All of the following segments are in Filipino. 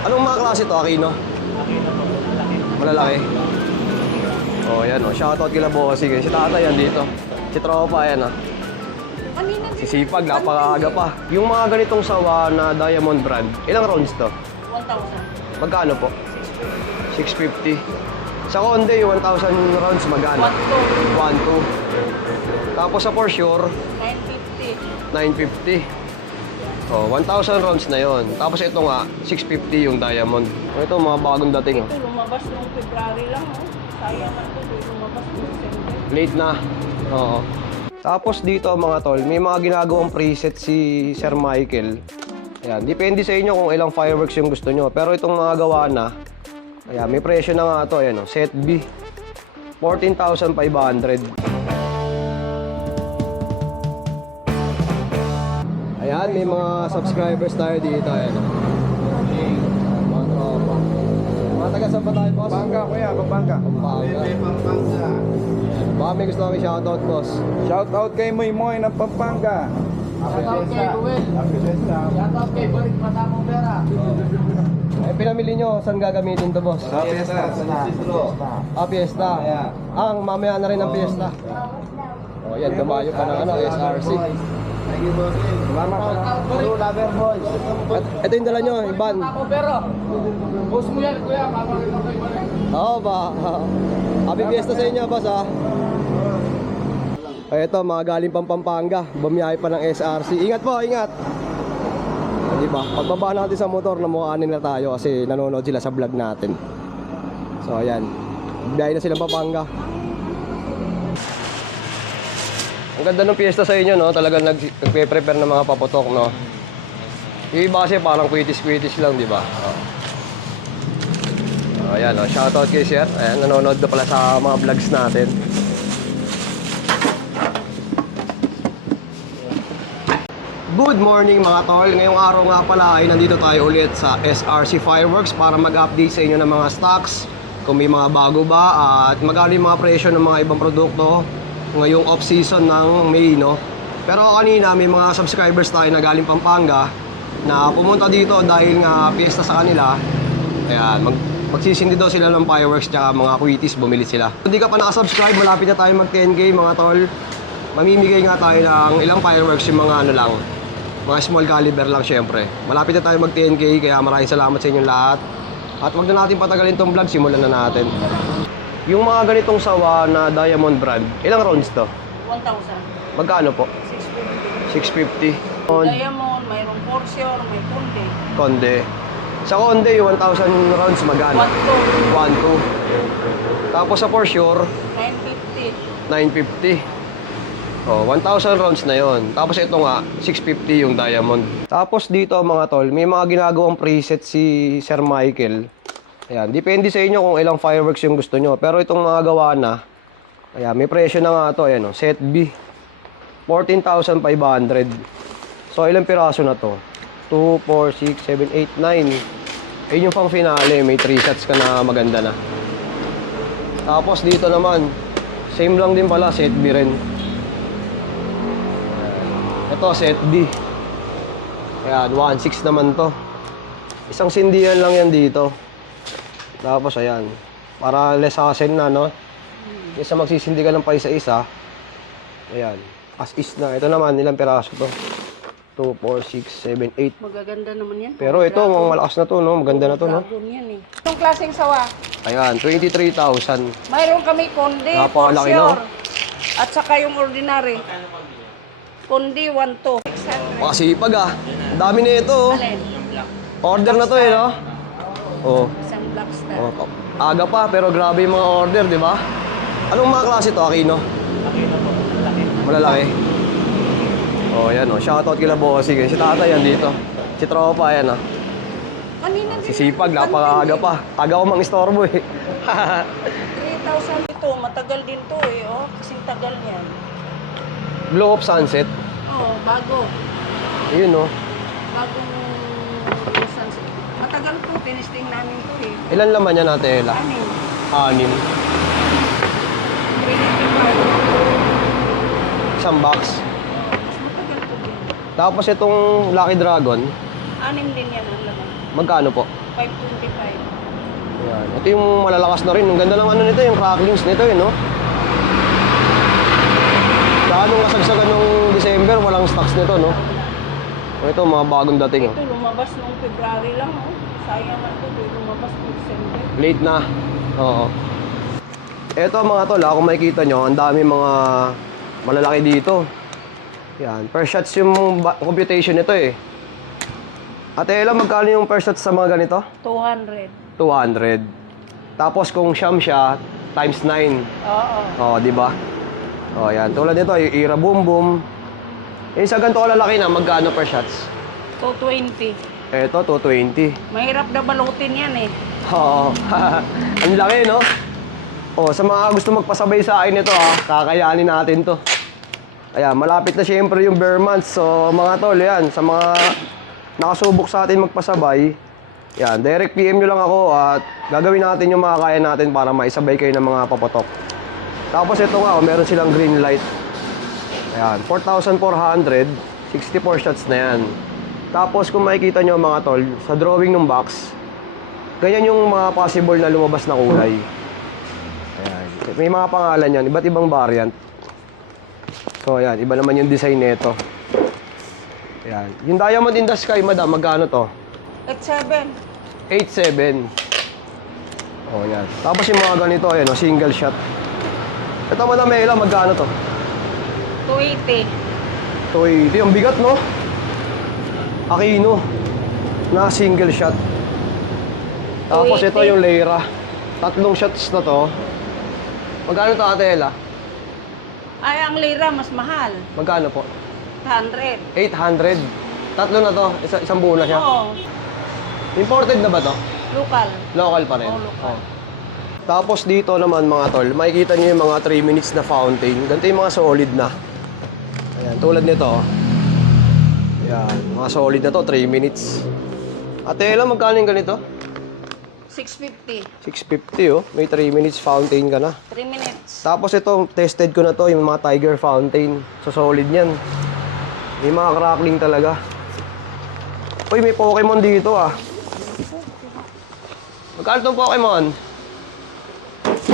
Anong mga klase to? Aquino? Aquino po, malaki. Malalaki. Oh, yan oh. Shoutout kila Bossing. Si tatay yan dito. Si Tropa yan ah. Sisipag, napakaaga pa. Yung mga ganitong sawa na Diamond brand, ilang rounds to? 1,000. Magkano po? 650. Sa Conde, yung 1,000 rounds magkano? 1,2. Tapos sa For Sure, 950. 950. Oh, 1,000 rounds na yon. Tapos ito nga, 650 yung Diamond. Ito, mga bagong dating. Ito, lumabas nung February lang. Oh. Sayang na ito, lumabas nung December. Late na. Oo. Tapos dito mga tol, may mga ginagawang preset si Sir Michael. Ayan, depende sa inyo kung ilang fireworks yung gusto nyo. Pero itong mga gawa na, ayan, may presyo na nga ito. Ayan, set B. 14,500. Ayan, may mga subscribers tayo dito. Ayan. Mga tropa. Mga taga saan pa tayo, boss? Pampanga, kuya, Pampanga. Pampanga. Baka may gusto kami shoutout, boss. Shoutout kay Moy Moy ng Pampanga. Shoutout kay Ruel. Shoutout kay Balik Matamong Pera. Eh, pinamili nyo, saan gagamitin to, boss? Sa Fiesta. Ah, Fiesta. Ang mamaya na rin ang Fiesta. Oh, yan, gamayo pa ng ano, SRC. Salamat po. True Lover Boys. Ito yung dala nyo, Iban. Matamong Pera. Boss mo yan, kuya. Mamarin mo kay Balik. Oo ba? Happy Fiesta sa inyo, boss, ha? Ay, ito, mga galing pang Pampanga. Bumiyahe pa ng SRC. Ingat po, ingat! Diba? Pagbaba natin sa motor, namukhaan nila tayo kasi nanonood sila sa vlog natin. So, ayan. Biyahe na silang Pampanga. Ang ganda ng piyesta sa inyo, no? Talagang nagpe-prepare ng mga paputok, no? Yung iba kasi parang kwitis-kwitis lang, di ba? Ayan, oh, shoutout kay Sir. Ayan, nanonood na pala sa mga vlogs natin. Good morning mga tol. Ngayong araw nga pala ay nandito tayo ulit sa SRC Fireworks para mag-update sa inyo ng mga stocks, kung may mga bago ba at magkano yung mga presyo ng mga ibang produkto ngayong off-season ng May, no? Pero kanina may mga subscribers tayo na galing Pampanga na pumunta dito dahil nga piyesta sa kanila. Ayan, magsisindi daw sila ng fireworks tsaka mga kwitis, bumili sila. Kung hindi ka pa nakasubscribe, malapit na tayo mag 10K mga tol. Mamimigay nga tayo ng ilang fireworks, yung mga ano lang, mga small caliber lang syempre. Malapit na tayo mag 10K, kaya maraming salamat sa inyong lahat. At wag na natin patagalin tong vlog, simulan na natin. Yung mga ganitong sawa na Diamond brand, ilang rounds to? 1,000. Magkano po? 650. 650. Diamond, mayroong For Sure, may Conde. Conde. Sa Conde, yung 1,000 rounds magkano? 1,2. 1,2. Tapos sa For Sure, 950. 950. Oh, 1,000 rounds na yon. Tapos ito nga, 650 yung Diamond. Tapos dito mga tol, may mga ginagawang preset si Sir Michael. Ayan, depende sa inyo kung ilang fireworks yung gusto nyo. Pero itong mga gawa na, ayan, may presyo na nga ito. Ayan, oh, set B. 14,500. So, ilang piraso na to? 2, 4, 6, 7, 8, 9. Ayun yung pang finale. May 3 sets ka na maganda na. Tapos dito naman, same lang din pala, set B rin. Ito, set D. Ayan, 1.6 naman to. Isang sindihan lang yan dito. Tapos, ayan. Para less hassle na, no? Isa magsisindi ka lang pa isa-isa. Ayan. As is na. Ito naman, ilang piraso to? 2, 4, 6, 7, 8. Magaganda naman yan. Pero ito, malakas na to, no? Maganda na to, no? Dragon yan eh. Itong klaseng sawa, Ayan, 23,000. mayroon kami Conde, For Napakalaki, no? Sure. At saka yung ordinary. Conde, 1,2. 600. Makasipag, ah. Ang dami na ito, oh. Alin? Order na to, eh, no? Oh. Isang black star. Oh, aga pa, pero grabe yung mga order, di ba? Anong mga klase to, Aquino? Aquino po, malaki. Malalaki. Oh, yan, oh. Shoutout kila Bossing. Si tatay yan dito. Si Tropa, yan, oh. Kanina din. Sisipag, napakaaga pa. Aga ko mang istorbo, eh. 3,000 ito. Matagal din to eh. Oh, kasing tagal niyan. Blow of sunset. Oh, bago. Ayun, oh. Bagong sunset. Matagal to. Tinisting namin to eh. Ilan laman yan, Ate Ella? Anim. 6. 25. Isang box. Mas matagal to din. Tapos itong Lucky Dragon, 6 din yan ang laman. magkano po? 525. Yan. Ito yung malalakas na rin. Ang ganda ng ano nito, yung cracklings nito no? Saka nung kasagsagan nung December, walang stocks nito, no? Ito, mga bagong dating, oh. Ito lumabas noong February lang, oh. Sayang lang ito, lumabas noong December. Late na. Oo. Ito mga tol, kung makikita nyo, ang dami mga malalaki dito. Yan. Per shots yung computation nito, eh. Ate Ella, magkano yung per shots sa mga ganito? 200. 200. Tapos kung siyam siya, times 9. Oo. Oo, di ba? Oh, yan. Tulad nito, yung Ira Boom Boom. Yung sa ganito kalalaki na, magkano per shots? 220. Ito, 220. Mahirap na balutin yan eh. Oo. Ang laki, no? Oh, sa mga gusto magpasabay sa akin ito, kakayanin natin to. Ayan, malapit na siyempre yung bare months. So, mga tol, yan. Sa mga nakasubok sa atin magpasabay, yan, direct PM nyo lang ako at gagawin natin yung makakaya natin para maisabay kayo ng mga papatok. Tapos ito nga, meron silang green light. Ayan, 4,400, 64 shots na yan. Tapos kung makikita nyo mga tol, sa drawing ng box, ganyan yung mga possible na lumabas na kulay. Ayan, may mga pangalan yan, iba't ibang variant. So ayan, iba naman yung design nito. Ayan, yung Diamond in the Sky, madam, magkano to? 87. 8.7. Oh, yan. Tapos yung mga ganito, ayan, single shot. Ito madam Ella, magkano to? 280. 280. Ang bigat, no? Aquino. Na single shot. Tapos ito 280. yung Lyra. Tatlong shots na to. Magkano to, Ate Ella? Ay, ang lira mas mahal. Magkano po? 100. 800. Tatlo na to. Isang buo na siya. Oo. Imported na ba to? Local. Local pa rin. Oo, local. Oh. Tapos dito naman mga tol, makikita niyo yung mga 3 minutes na fountain. Ganito yung mga solid na. Ayan, tulad nito. Oh. Ayan, mga solid na to, 3 minutes. Ate Ella, magkano yung ganito? 650. 650 oh. May 3 minutes fountain ka na. 3 minutes. Tapos ito, tested ko na to, yung mga Tiger fountain. So solid yan. May mga crackling talaga. Uy, may Pokemon dito ah. Magkano tong Pokemon?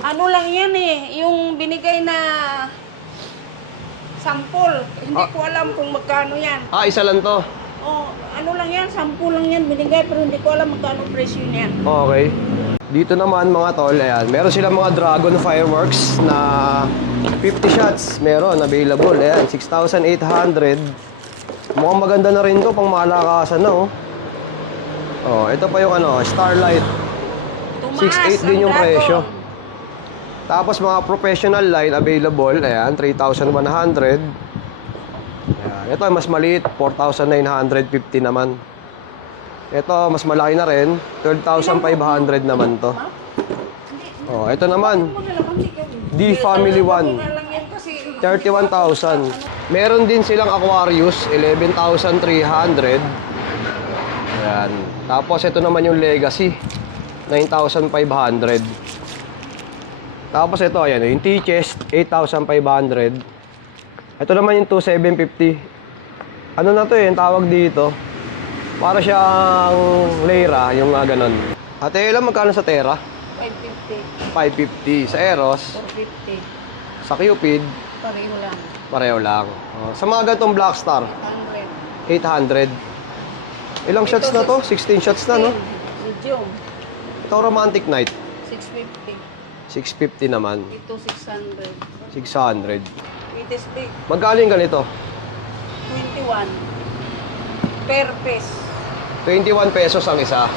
Ano lang yan eh, yung binigay na sample. Hindi ko alam kung magkano yan. Ah, isa lang to. Oh, ano lang yan, sample lang yan binigay pero hindi ko alam magkano presyo niyan. Okay. Dito naman mga tol, ayan, meron silang mga Dragon Fireworks na 50 shots. Meron, available. Ayan, 6,800. Mukhang maganda na rin to, pang malakasan na oh. Oh, ito pa yung ano, Starlight. Tumaas 6,800 din yung ang dragon. presyo. Tapos mga professional line available, ayan, 3,100. Ayan, ito mas maliit, 4,950 naman. Ito, mas malaki na rin, 12,500 naman to. Oh, ito naman, D Family 1, 31,000. Meron din silang Aquarius, 11,300. Ayan. Tapos ito naman yung Legacy, 9,500. Tapos ito, ayan, yung T-Chest, 8,500. Ito naman yung 2,750. Ano na to eh, yung tawag dito. Para siyang Lyra, yung mga ganon. Ate Ella, magkano sa Terra? 550, 550. Sa Eros, 450. sa Cupid, Pareho lang. pareho lang. Oh, sa mga ganitong Blackstar, 100. 800. Ilang shots na to? 16 shots na, no? Medium. Ito, Romantic Night. 650. 650 naman. Ito 600. 600. It is big. Magkano yung ganito? 21. Per piece. 21 pesos ang isa.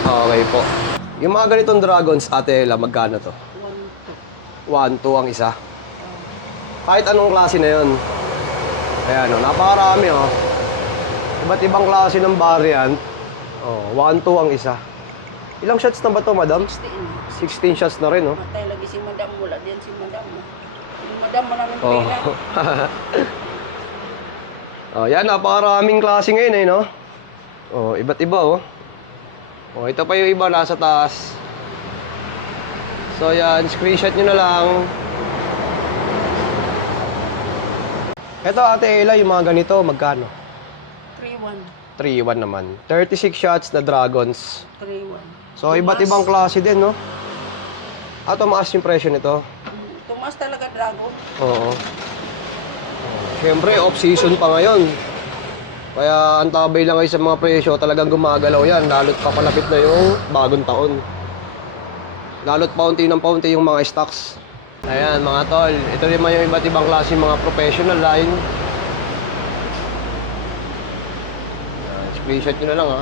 Okay po. Yung mga ganitong dragons, Ate Ella, magkano to? 1, 2 ang isa. Kahit anong klase na yun. Ayan o, napakarami o. Iba't ibang klase ng variant. Oh, 1, 2 ang isa. Ilang shots na ba to, madam? 16 shots na rin, oh. Matay lagi si madam. Wala din si madam. Yung madam maraming Oh. pera. Oh, yan, napakaraming klase ngayon eh, no? Oh, iba't iba, oh. Oh, ito pa yung iba nasa taas. So, yan, screenshot nyo na lang. Ito, Ate Ella, yung mga ganito, magkano? 3-1. 3-1 naman. 36 shots na Dragons. 3-1. So, iba't ibang klase din, no? Tumaas yung presyo nito. Tumaas talaga, Dragon. Oo. Siyempre, off-season pa ngayon. Kaya ang tabay lang kayo sa mga presyo, talagang gumagalaw yan. Lalo't papalapit na yung bagong taon. Lalo't paunti ng paunti yung mga stocks. Ayan, mga tol. Ito naman yung iba't ibang klase mga professional line. Ayan, screenshot nyo na lang, ha.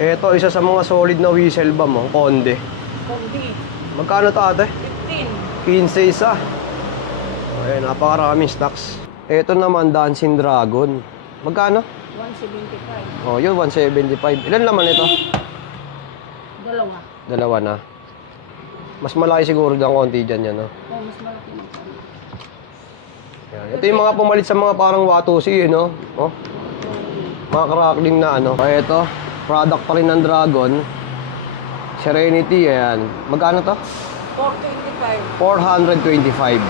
Ito, isa sa mga solid na whistle bomb, Conde. Kundi. Magkano to, ate? 15. 15 isa. Ayan, napakaraming stocks. Ito naman, Dancing Dragon. Magkano? 175. Oh, yun, 175. Ilan naman ito? Dalawa. Dalawa na. Mas malaki siguro ng konti dyan yan, no? Oh, mas malaki na. Yan. Ito yung mga pumalit sa mga parang Watusi, no? Oh, mga crackling na ano. Ito, product pa rin ng Dragon. Serenity, ayan. Magkano to? 425. 425.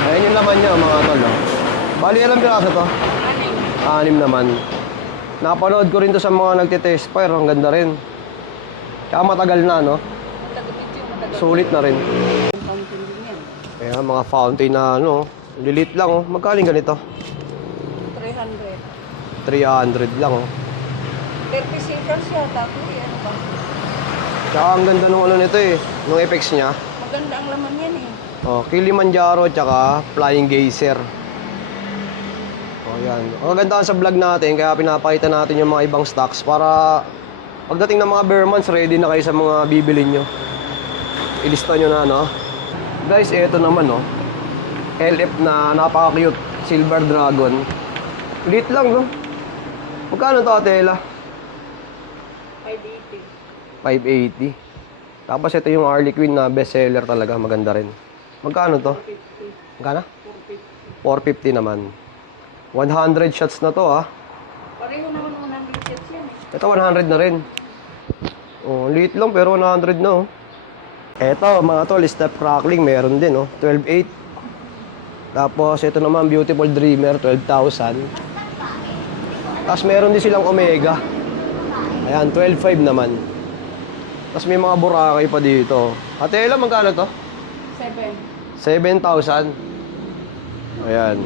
Ayan yung laman niya, mga tol, no? Bali, ilang piraso to? Anim. 6 naman. Napanood ko rin to sa mga nagtitest fire. Ang ganda rin. Tsaka matagal na, no? Matagal-video, matagal. Sulit na rin. Fountain din yan. Ayan, mga fountain na, ano, lilit lang, oh. Magkaling ganito? 300. 300 lang, oh. 30 seconds yata. Ano ba? Tsaka ang ganda nung ano nito, eh. Nung effects niya. Maganda ang laman yan eh. Oh, Kilimanjaro, tsaka Flying Geyser. Oh, yan. Ang ganda sa vlog natin, kaya pinapakita natin yung mga ibang stocks para pagdating ng mga bear months, ready na kayo sa mga bibili nyo. Ilista nyo na, no? Guys, eto naman, no? LF na napaka-cute. Silver Dragon. Lit lang, no? Magkano to, Atela? 580. 580. Tapos ito yung Harley Quinn na bestseller talaga. Maganda rin. Magkano to? 450. Magkano? 450 naman. 100 shots na to, ha? Pareho naman 100 shots yan eh. Ito 100 na rin. Oh, liit lang pero 100 na, oh. Ito, mga tol, step crackling, meron din, oh. 12.8. Tapos ito naman, Beautiful Dreamer, 12,000. Tapos meron din silang Omega. Ayan, 12.5 naman. Tapos may mga Boracay pa dito. Atela, magkano to? 7. 7,000. Ayan.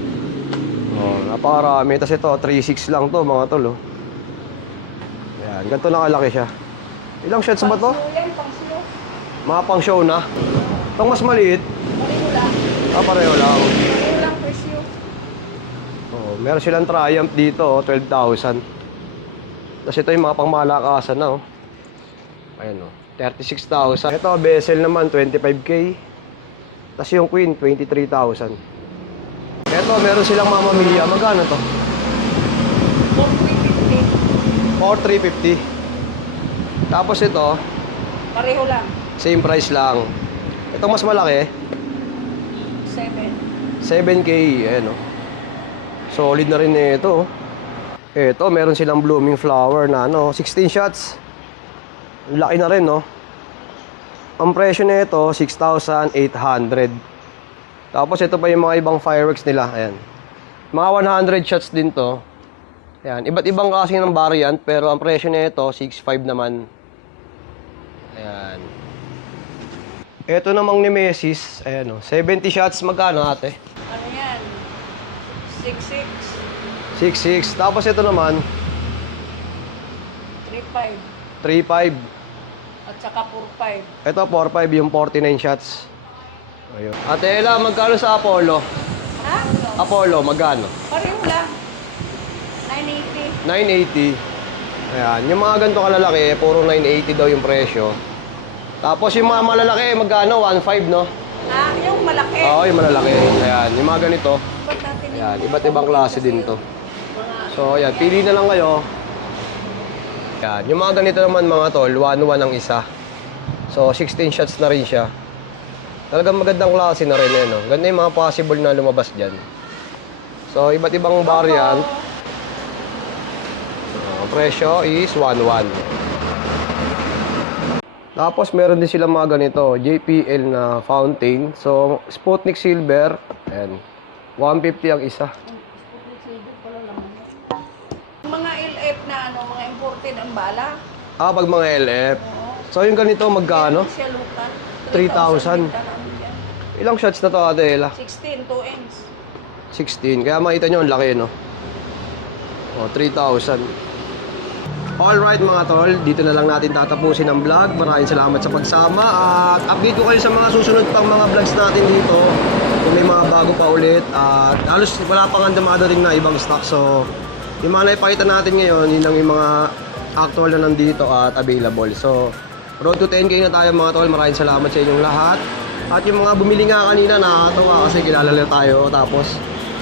Oh, napakarami. Tapos ito, 3.6 lang to, mga tol, oh. Ayan, ganito lang kalaki siya. Ilang shots ba to? Pang slow yan, pang slow. Mga pang show na. Itong mas maliit. Pareho lang. Pareho lang. Pareho lang presyo. Oh, meron silang Triumph dito, oh, 12,000. Tapos ito yung mga pangmalakasan na, oh. Ayan, oh, 36,000. Ito, bezel naman, 25K. Tapos yung Queen, 23,000. Ito, meron silang Mamma Mia. Magkano to? 450. 4,350. Tapos ito, Pareho lang. same price lang. Ito mas malaki, 7. 7K. Ayan, oh. Solid na rin ito, oh. Ito, meron silang blooming flower na ano, 16 shots. Laki na rin, no? Ang presyo nito, 6,800. Tapos ito pa yung mga ibang fireworks nila. Ayan. Mga 100 shots din to. Ayan. Iba't ibang klase ng variant, pero ang presyo nito, 6,500 naman. Ayan. Ito namang Nemesis. Ayan, oh. 70 shots. Magkano, ate? Ano yan? 6.6. 6,600. Tapos ito naman, 3.5. 3,500. At saka 4.5. Ito, 4,500 yung 49 shots. Ayun. Ate Ella, magkano sa Apollo? Ha? Apollo, magkano? Pareho lang. 980. 980. Ayan, yung mga ganito kalalaki, puro 980 daw yung presyo. Tapos yung mga malalaki, magkano? 1,500, no? Ah, yung malaki. Oo, yung malalaki. Ayan, yung mga ganito. Ba't natin yung- Ayan, iba't ibang klase din to. So, ayan, pili na lang kayo. Ayan, yung mga ganito naman mga tol, 1-1 ang isa. So, 16 shots na rin siya. Talagang magandang klase na rin, eh, no? Ganda yung mga possible na lumabas dyan. So, iba't ibang variant. Ang presyo is 1-1. Tapos, meron din sila mga ganito, JPL na fountain. So, Sputnik Silver, ayan, 150 ang isa. Yung mga LF na bala. Pag mga LF. So yung ganito, magkano? Siya luka. 3,000. Ilang shots na to, Ate Ella? 16, 2 ends. 16. Kaya makita nyo, ang laki, no? 3,000. Alright mga tol, dito na lang natin tatapusin ang vlog. Maraming salamat sa pagsama. At update ko kayo sa mga susunod pang mga vlogs natin dito. Kung may mga bago pa ulit. At halos wala pa nga dumadating na ibang stock. So, yung mga naipakita natin ngayon, yun lang yung mga actual na nandito at available. So, road to 10K na tayo mga tol. Maraming salamat sa inyong lahat. At yung mga bumili nga kanina, nakakatawa kasi kilala na tayo. Tapos,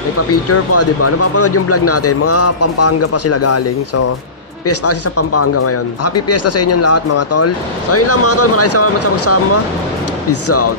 may pa-picture pa, di ba? Napapanood yung vlog natin. Mga Pampanga pa sila galing. So, Fiesta kasi sa Pampanga ngayon. Happy Fiesta sa inyong lahat mga tol. So, yun lang mga tol. Maraming salamat sa pagsama. Peace out.